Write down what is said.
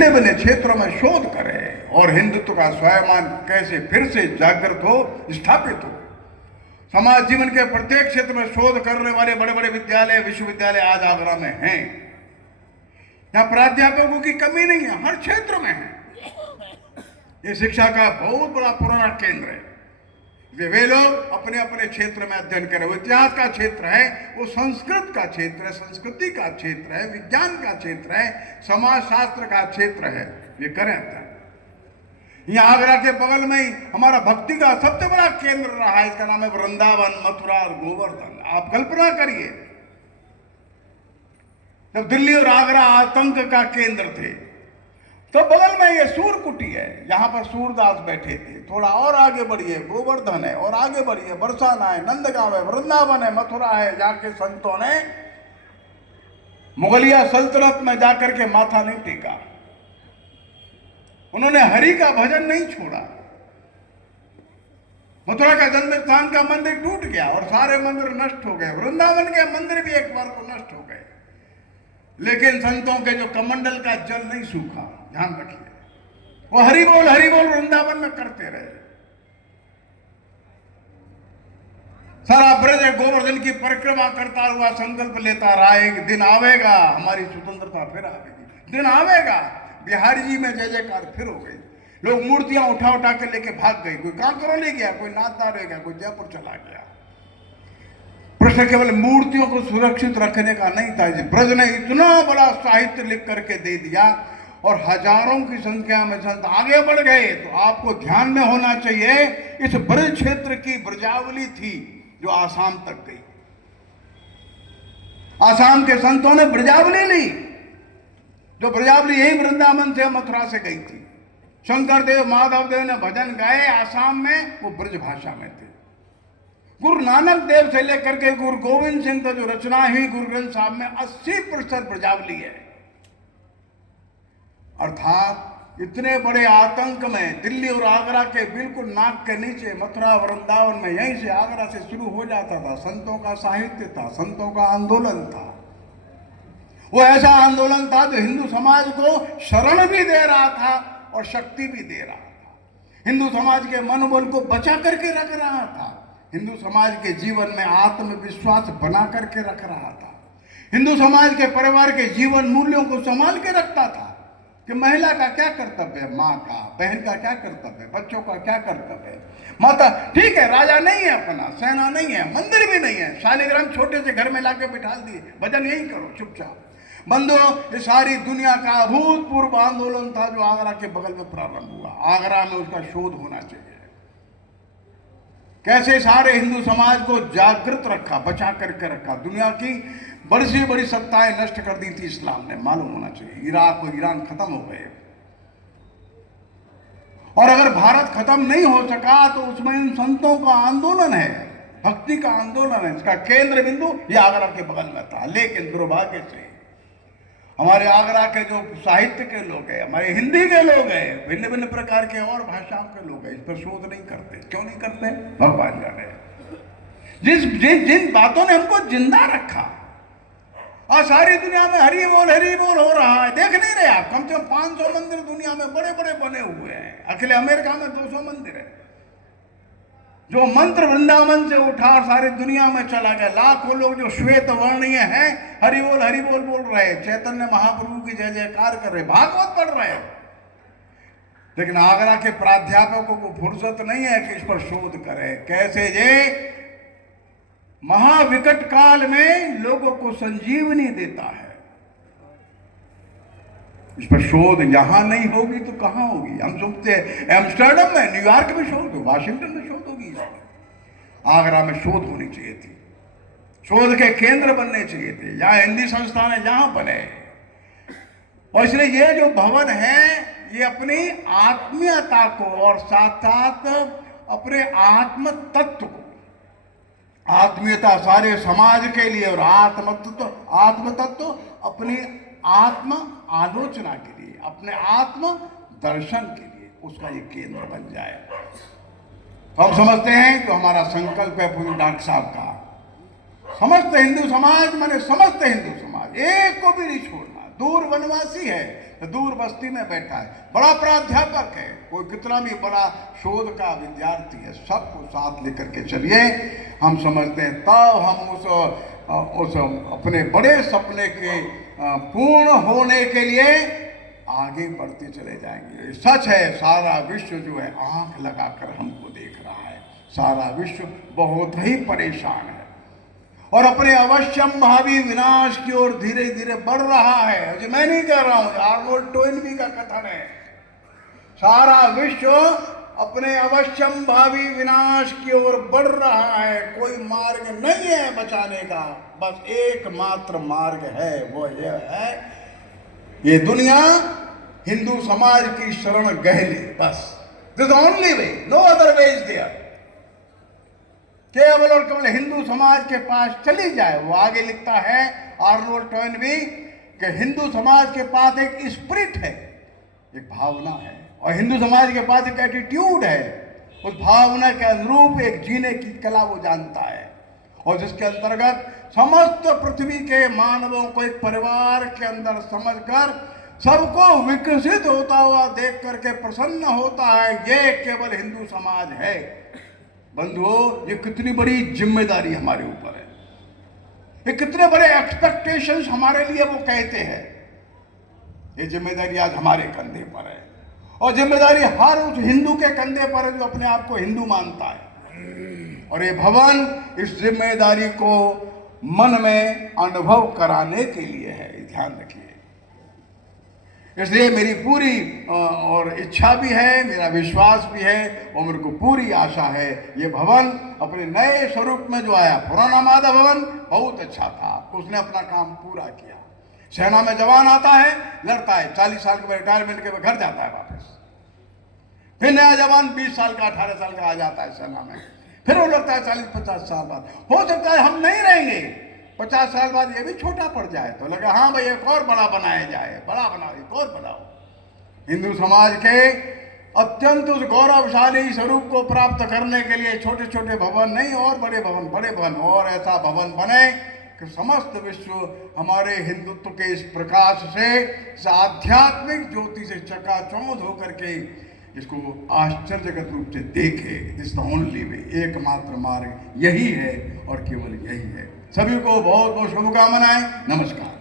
भिन्न भिन्न क्षेत्रों में शोध करे और हिंदुत्व का स्वाभिमान कैसे फिर से जागृत हो, स्थापित हो। समाज जीवन के प्रत्येक क्षेत्र में शोध करने वाले बड़े बड़े विद्यालय, विश्वविद्यालय आज आगरा में हैं। यहाँ प्राध्यापकों की कमी नहीं है, हर क्षेत्र में है। ये शिक्षा का बहुत बड़ा पुराना केंद्र है। वे लोग अपने अपने क्षेत्र में अध्ययन करें। वो इतिहास का क्षेत्र है, वो संस्कृत का क्षेत्र है, संस्कृति का क्षेत्र है, विज्ञान का क्षेत्र है, समाज शास्त्र का क्षेत्र है, ये करें अध्ययन। यहाँ आगरा के बगल में ही हमारा भक्ति का सबसे बड़ा केंद्र रहा है, इसका नाम है वृंदावन, मथुरा और गोवर्धन। आप कल्पना करिए, जब दिल्ली और आगरा आतंक का केंद्र थे तो बगल में ये सूरकुटी है, यहाँ पर सूरदास बैठे थे। थोड़ा और आगे बढ़िए, गोवर्धन है, और आगे बढ़िए बरसाना है, नंदगांव है, वृंदावन है, मथुरा है। जाके संतों ने मुगलिया सल्तनत में जाकर के माथा नहीं टेका, उन्होंने हरि का भजन नहीं छोड़ा। मथुरा का जन्म स्थान का मंदिर टूट गया और सारे मंदिर नष्ट हो गए। वृंदावन के मंदिर भी एक बार को नष्ट हो गए, लेकिन संतों के जो कमंडल का जल नहीं सूखा। ध्यान रखिए, वो हरि बोल वृंदावन में करते रहे। सारा ब्रज गोवर्धन की परिक्रमा करता हुआ संकल्प लेता रहा, एक दिन आवेगा हमारी स्वतंत्रता फिर आवेगी, दिन आवेगा। बिहारी जी में जय जयकार फिर हो गई। लोग मूर्तियां उठा उठा के लेके भाग गए। कोई कांकरों ले गया, कोई नाथद्वार ले गया, कोई जयपुर चला गया। प्रश्न केवल मूर्तियों को सुरक्षित रखने का नहीं था। ब्रज ने इतना बड़ा साहित्य लिख करके दे दिया और हजारों की संख्या में संत आगे बढ़ गए। तो आपको ध्यान में होना चाहिए, इस ब्रज क्षेत्र की ब्रजावली थी जो आसाम तक गई। आसाम के संतों ने ब्रजावली ली, जो ब्रजावली यही वृंदावन से मथुरा से गई थी। शंकर देव, माधव देव ने भजन गाए आसाम में, वो ब्रज भाषा में थे। गुरु नानक देव से लेकर के गुरु गोविंद सिंह तक जो रचना हुई गुरु ग्रंथ साहब में 80% ब्रजावली है। अर्थात इतने बड़े आतंक में दिल्ली और आगरा के बिल्कुल नाक के नीचे मथुरा वृंदावन में, यहीं से आगरा से शुरू हो जाता था। संतों का साहित्य था, संतों का आंदोलन था। वो ऐसा आंदोलन था जो हिंदू समाज को शरण भी दे रहा था और शक्ति भी दे रहा था। हिंदू समाज के मनोबल को बचा करके रख रहा था, हिंदू समाज के जीवन में आत्मविश्वास बना करके रख रहा था, हिंदू समाज के परिवार के जीवन मूल्यों को संभाल के रखता था कि महिला का क्या कर्तव्य है, माँ का, बहन का क्या कर्तव्य है, बच्चों का क्या कर्तव्य है। माता ठीक है, राजा नहीं है, अपना सेना नहीं है, मंदिर भी नहीं है, शालिग्राम छोटे से घर में लाके बिठा दिए, भजन यही करो चुपचाप। बंधु, ये सारी दुनिया का अभूतपूर्व आंदोलन था जो आगरा के बगल में प्रारंभ हुआ। आगरा में उसका शोध होना चाहिए। कैसे सारे हिंदू समाज को जागृत रखा, बचा करके रखा। दुनिया की बड़ी से बड़ी सत्ताएं नष्ट कर दी थी इस्लाम ने, मालूम होना चाहिए। इराक और ईरान खत्म हो गए, और अगर भारत खत्म नहीं हो सका तो उसमें इन संतों का आंदोलन है, भक्ति का आंदोलन है। इसका केंद्र बिंदु ये आगरा के बगल में था। लेकिन दुर्भाग्य से हमारे आगरा के जो साहित्य के लोग हैं, हमारे हिंदी के लोग हैं, भिन्न भिन्न प्रकार के और भाषाओं के लोग हैं, इस पर शोध नहीं करते। क्यों नहीं करते? भगवान जाने। जिन बातों ने हमको जिंदा रखा, और सारी दुनिया में हरि बोल हो रहा है, देख नहीं रहे आप? कम से कम 500 मंदिर दुनिया में बड़े बड़े बने हुए हैं। अकेले अमेरिका में 200 मंदिर है। जो मंत्र वृंदावन से उठा और सारी दुनिया में चला गया। लाखों लोग जो श्वेत वर्णीय हैं, हरि बोल बोल रहे, चैतन्य महाप्रभु की जय जयकार कर रहे, भागवत पढ़ रहे हैं। लेकिन आगरा के प्राध्यापकों को फुर्सत नहीं है कि इस पर शोध करें। कैसे ये महाविकट काल में लोगों को संजीवनी देता है, इस पर शोध यहां नहीं होगी तो कहां होगी? हम सोचते हैं एम्स्टर्डम में, न्यूयॉर्क में शोध हो, वाशिंगटन में शोध होगी। इस पर आगरा में शोध होनी चाहिए थी, शोध के केंद्र बनने चाहिए थे। यहाँ हिंदी संस्थान है, जहां बने। और इसलिए ये जो भवन है, ये अपनी आत्मीयता को और साथ साथ अपने आत्म तत्व को, आत्मीयता सारे समाज के लिए और आत्म तत्व अपनी आत्म आलोचना के लिए, अपने आत्म दर्शन के लिए, उसका ये केंद्र बन जाए। तो हम समझते हैं कि हमारा संकल्प है पूज्य डॉक्टर साहब का, समस्त हिंदू समाज, माने समस्त हिंदू समाज, एक को भी नहीं छोड़ना, दूर वनवासी है, दूर बस्ती में बैठा है, बड़ा प्राध्यापक है, कोई कितना भी बड़ा शोध का विद्यार्थी है, सबको साथ लेकर के चलिए। हम समझते हैं तब हम उस अपने बड़े सपने के पूर्ण होने के लिए आगे बढ़ते चले जाएंगे। सच है, सारा विश्व जो है आंख लगाकर हमको देख रहा है, सारा विश्व बहुत ही परेशान है और अपने अवश्यम भावी विनाश की ओर धीरे धीरे बढ़ रहा है। जो मैं नहीं कह रहा हूं, आर्नोल्ड टोइनबी का कथन है। सारा विश्व अपने अवश्यम भावी विनाश की ओर बढ़ रहा है। कोई मार्ग नहीं है बचाने का, बस एकमात्र मार्ग है, वो यह है ये दुनिया हिंदू समाज की शरण गह ले, बस। This only way, no other way is there. केवल और केवल हिंदू समाज के पास चली जाए। वो आगे लिखता है आर्नोल्ड टोइनबी कि हिंदू समाज के पास एक स्पिरिट है, एक भावना है, और हिंदू समाज के पास एक एटीट्यूड है। उस भावना के अनुरूप एक जीने की कला वो जानता है, और जिसके अंतर्गत समस्त पृथ्वी के मानवों को एक परिवार के अंदर समझकर सबको विकसित होता हुआ देख करके प्रसन्न होता है। ये केवल हिंदू समाज है। बंधुओं, ये कितनी बड़ी जिम्मेदारी हमारे ऊपर है, ये कितने बड़े एक्सपेक्टेशंस हमारे लिए वो कहते हैं। ये जिम्मेदारी आज हमारे कंधे पर है, और जिम्मेदारी हर उस हिंदू के कंधे पर है जो अपने आप को हिंदू मानता है। और ये भवन इस जिम्मेदारी को मन में अनुभव कराने के लिए है, ध्यान रखिए। इसलिए मेरी पूरी और इच्छा भी है, मेरा विश्वास भी है, और मेरे को पूरी आशा है ये भवन अपने नए स्वरूप में जो आया, पुराना मादा भवन बहुत अच्छा था, उसने अपना काम पूरा किया। सेना में जवान आता है, लड़ता है, 40 साल के रिटायरमेंट के बाद घर जाता है वापस। फिर नया जवान 20 साल का 18 साल का आ जाता है सेना में, फिर वो लड़ता है 40-50 साल बाद। हो सकता है हम नहीं रहेंगे, 50 साल बाद ये भी छोटा पड़ जाए, तो लगा हाँ भाई एक और बड़ा बनाया जाए, बड़ा बनाओ, एक और बनाओ। हिंदू समाज के अत्यंत उस गौरवशाली स्वरूप को प्राप्त करने के लिए छोटे छोटे भवन नहीं, और बड़े भवन, बड़े भवन, और ऐसा भवन बने कि समस्त विश्व हमारे हिंदुत्व के इस प्रकाश से, इस आध्यात्मिक ज्योति से चकाचौंध होकर के इसको आश्चर्यजनक रूप से देखे। दिस द ओनली वे, एकमात्र मार्ग यही है और केवल यही है। सभी को बहुत बहुत शुभकामनाएं। नमस्कार।